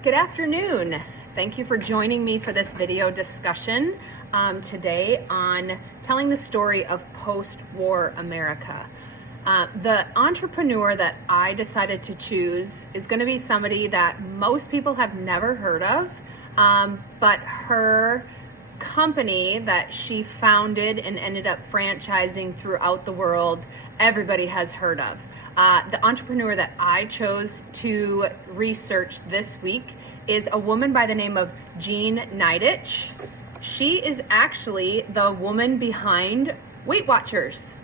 Good afternoon. Thank you for joining me for this video discussion today on telling the story of post-war America. The entrepreneur that I decided to choose is going to be somebody that most people have never heard of, but her company that she founded and ended up franchising throughout the world, everybody has heard of. The entrepreneur that I chose to research this week is a woman by the name of Jean Nidetch. She is actually the woman behind Weight Watchers.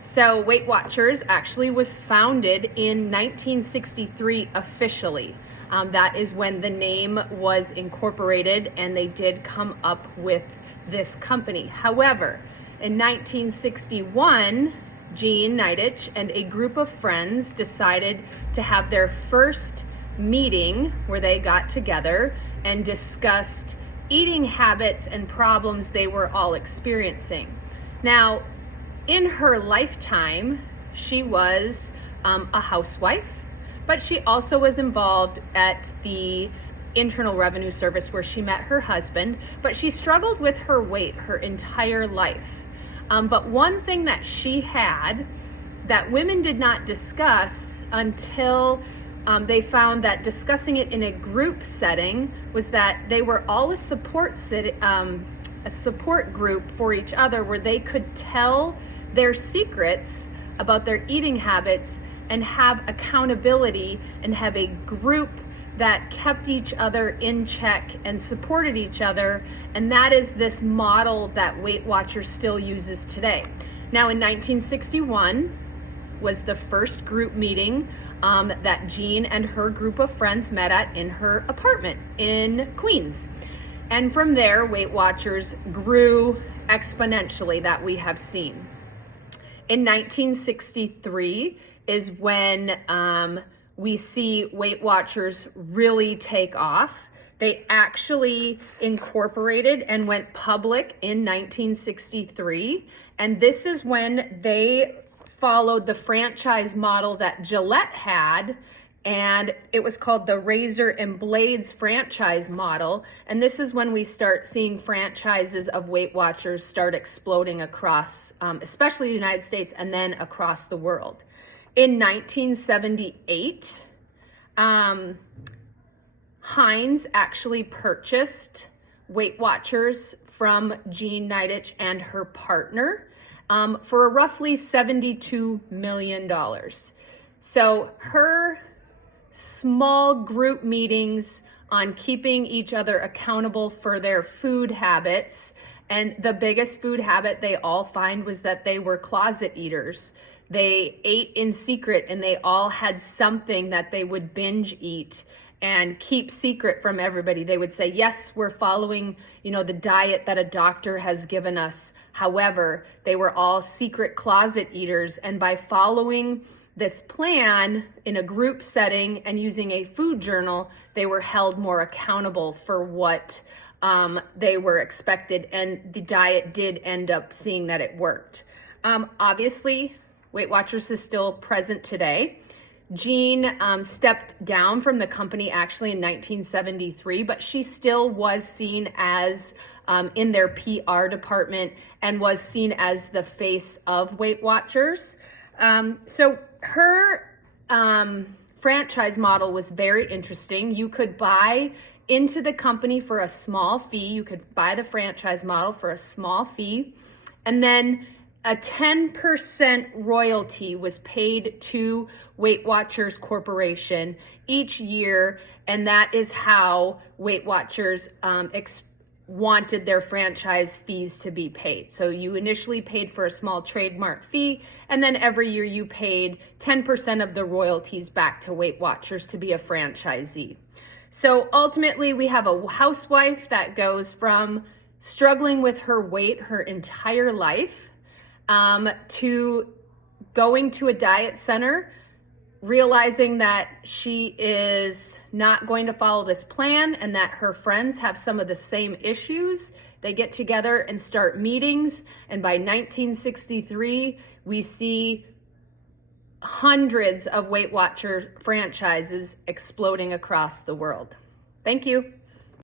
So Weight Watchers actually was founded in 1963 officially. That is when the name was incorporated and they did come up with this company. However, in 1961, Jean Nidetch and a group of friends decided to have their first meeting where they got together and discussed eating habits and problems they were all experiencing. Now, in her lifetime, she was a housewife, but she also was involved at the Internal Revenue Service where she met her husband, but she struggled with her weight her entire life. But one thing that she had that women did not discuss until they found that discussing it in a group setting was that they were all a support group for each other where they could tell their secrets about their eating habits and have accountability and have a group that kept each other in check and supported each other. And that is this model that Weight Watchers still uses today. Now in 1961 was the first group meeting that Jean and her group of friends met at in her apartment in Queens. And from there, Weight Watchers grew exponentially that we have seen. In 1963 is when we see Weight Watchers really take off. They actually incorporated and went public in 1963. And this is when they followed the franchise model that Gillette had, and it was called the Razor and Blades franchise model. And this is when we start seeing franchises of Weight Watchers start exploding across, especially the United States, and then across the world. In 1978, Heinz actually purchased Weight Watchers from Jean Nidetch and her partner for roughly $72 million. So her small group meetings on keeping each other accountable for their food habits, and the biggest food habit they all find was that they were closet eaters. They ate in secret and they all had something that they would binge eat and keep secret from everybody. They would say, yes, we're following, the diet that a doctor has given us. However, they were all secret closet eaters. And by following this plan in a group setting and using a food journal, they were held more accountable for what they were expected. And the diet did end up seeing that it worked. Obviously, Weight Watchers is still present today. Jean stepped down from the company actually in 1973, but she still was seen as in their PR department and was seen as the face of Weight Watchers. So her franchise model was very interesting. You could buy into the company for a small fee. You could buy the franchise model for a small fee, and then a 10% royalty was paid to Weight Watchers Corporation each year, and that is how Weight Watchers wanted their franchise fees to be paid. So you initially paid for a small trademark fee, and then every year you paid 10% of the royalties back to Weight Watchers to be a franchisee. So ultimately, we have a housewife that goes from struggling with her weight her entire life to going to a diet center, realizing that she is not going to follow this plan and that her friends have some of the same issues. They get together and start meetings, and by 1963, we see hundreds of Weight Watcher franchises exploding across the world. Thank you.